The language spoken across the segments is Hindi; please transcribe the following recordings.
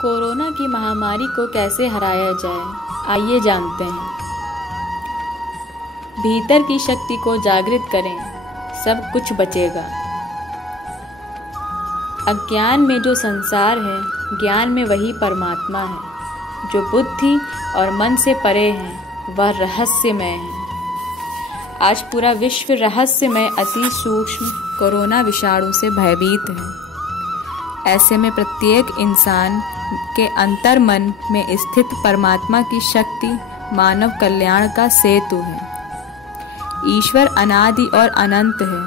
कोरोना की महामारी को कैसे हराया जाए, आइए जानते हैं। भीतर की शक्ति को जागृत करें, सब कुछ बचेगा। अज्ञान में जो संसार है, ज्ञान में वही परमात्मा है। जो बुद्धि और मन से परे है, वह रहस्यमय है। आज पूरा विश्व रहस्यमय अति सूक्ष्म कोरोना विषाणु से भयभीत है। ऐसे में प्रत्येक इंसान के अंतर मन में स्थित परमात्मा की शक्ति मानव कल्याण का सेतु है। ईश्वर अनादि और अनंत है,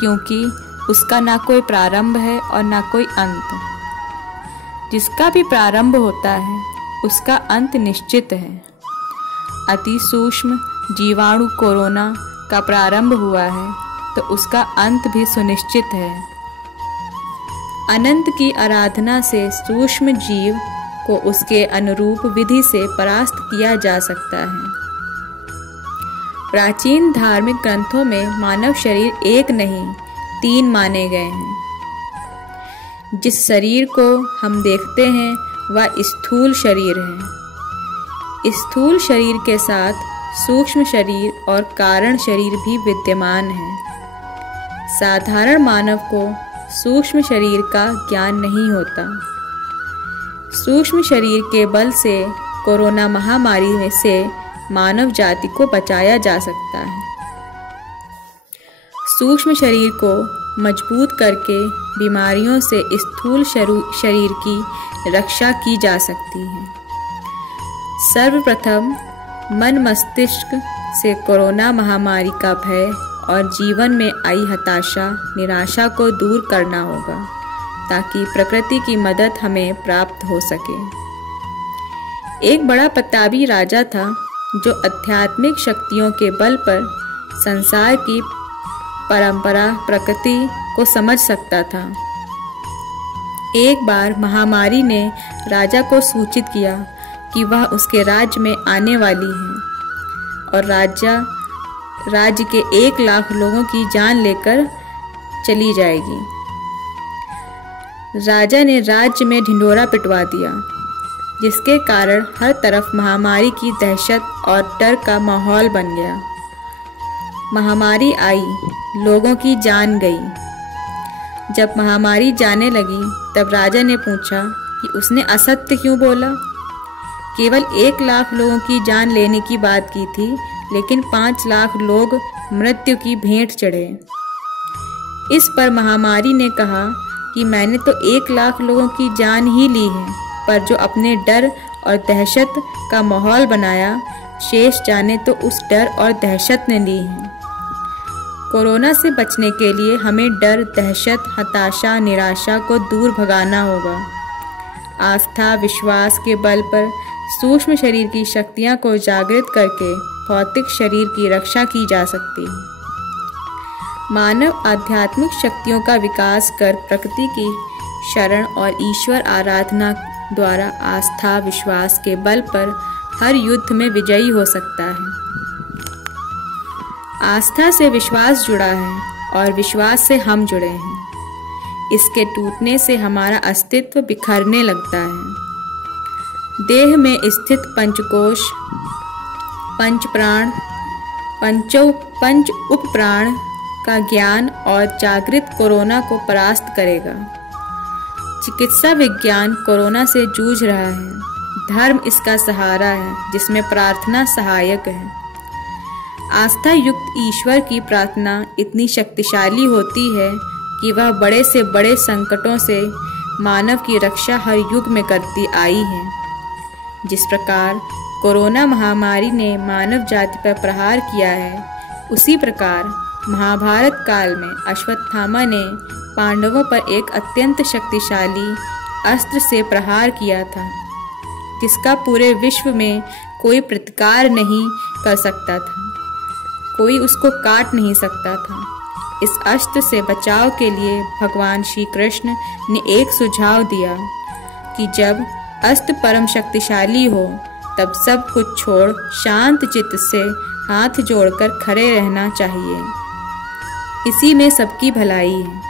क्योंकि उसका ना कोई प्रारंभ है और ना कोई अंत। जिसका भी प्रारंभ होता है, उसका अंत निश्चित है। अति सूक्ष्म जीवाणु कोरोना का प्रारंभ हुआ है, तो उसका अंत भी सुनिश्चित है। अनंत की आराधना से सूक्ष्म जीव को उसके अनुरूप विधि से परास्त किया जा सकता है। प्राचीन धार्मिक ग्रंथों में मानव शरीर एक नहीं, 3 माने गए हैं। जिस शरीर को हम देखते हैं वह स्थूल शरीर है। स्थूल शरीर के साथ सूक्ष्म शरीर और कारण शरीर भी विद्यमान है। साधारण मानव को सूक्ष्म शरीर का ज्ञान नहीं होता। सूक्ष्म शरीर के बल से कोरोना महामारी में से मानव जाति को बचाया जा सकता है। सूक्ष्म शरीर को मजबूत करके बीमारियों से स्थूल शरीर की रक्षा की जा सकती है। सर्वप्रथम मन मस्तिष्क से कोरोना महामारी का भय और जीवन में आई हताशा निराशा को दूर करना होगा, ताकि प्रकृति की मदद हमें प्राप्त हो सके। एक बड़ा प्रतापी राजा था, जो आध्यात्मिक शक्तियों के बल पर संसार की परंपरा प्रकृति को समझ सकता था। एक बार महामारी ने राजा को सूचित किया कि वह उसके राज्य में आने वाली है और राज्य के 1 लाख लोगों की जान लेकर चली जाएगी। राजा ने राज्य में ढिंढोरा पिटवा दिया, जिसके कारण हर तरफ महामारी की दहशत और डर का माहौल बन गया। महामारी आई, लोगों की जान गई। जब महामारी जाने लगी, तब राजा ने पूछा कि उसने असत्य क्यों बोला। केवल 1 लाख लोगों की जान लेने की बात की थी, लेकिन 5 लाख लोग मृत्यु की भेंट चढ़े। इस पर महामारी ने कहा कि मैंने तो 1 लाख लोगों की जान ही ली है, पर जो अपने डर और दहशत का माहौल बनाया, शेष जाने तो उस डर और दहशत ने ली है। कोरोना से बचने के लिए हमें डर, दहशत, हताशा, निराशा को दूर भगाना होगा। आस्था, विश्वास के बल पर सूक्ष्म शरीर की शक्तियां को जागृत करके भौतिक शरीर की रक्षा की जा सकती है। मानव आध्यात्मिक शक्तियों का विकास कर प्रकृति की शरण और ईश्वर आराधना द्वारा आस्था, विश्वास के बल पर हर युद्ध में विजयी हो सकता है। आस्था से विश्वास जुड़ा है और विश्वास से हम जुड़े हैं। इसके टूटने से हमारा अस्तित्व बिखरने लगता है। देह में स्थित पंचकोश, पंच प्राण, पंच उपप्राण का ज्ञान और जागृत कोरोना को परास्त करेगा। चिकित्सा विज्ञान कोरोना से जूझ रहा है। धर्म इसका सहारा है, जिसमें प्रार्थना सहायक है। आस्था युक्त ईश्वर की प्रार्थना इतनी शक्तिशाली होती है कि वह बड़े से बड़े संकटों से मानव की रक्षा हर युग में करती आई है। जिस प्रकार कोरोना महामारी ने मानव जाति पर प्रहार किया है, उसी प्रकार महाभारत काल में अश्वत्थामा ने पांडवों पर एक अत्यंत शक्तिशाली अस्त्र से प्रहार किया था, जिसका पूरे विश्व में कोई प्रतिकार नहीं कर सकता था। कोई उसको काट नहीं सकता था। इस अस्त्र से बचाव के लिए भगवान श्री कृष्ण ने एक सुझाव दिया कि जब अस्त्र परम शक्तिशाली हो, तब सब कुछ छोड़ शांत चित्त से हाथ जोड़कर खड़े रहना चाहिए। इसी में सबकी भलाई है।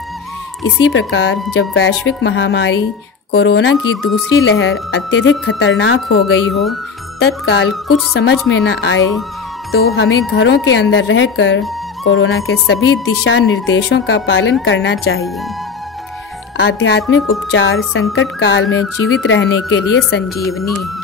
इसी प्रकार जब वैश्विक महामारी कोरोना की दूसरी लहर अत्यधिक खतरनाक हो गई हो, तत्काल कुछ समझ में न आए तो हमें घरों के अंदर रहकर कोरोना के सभी दिशा निर्देशों का पालन करना चाहिए। आध्यात्मिक उपचार संकट काल में जीवित रहने के लिए संजीवनी है।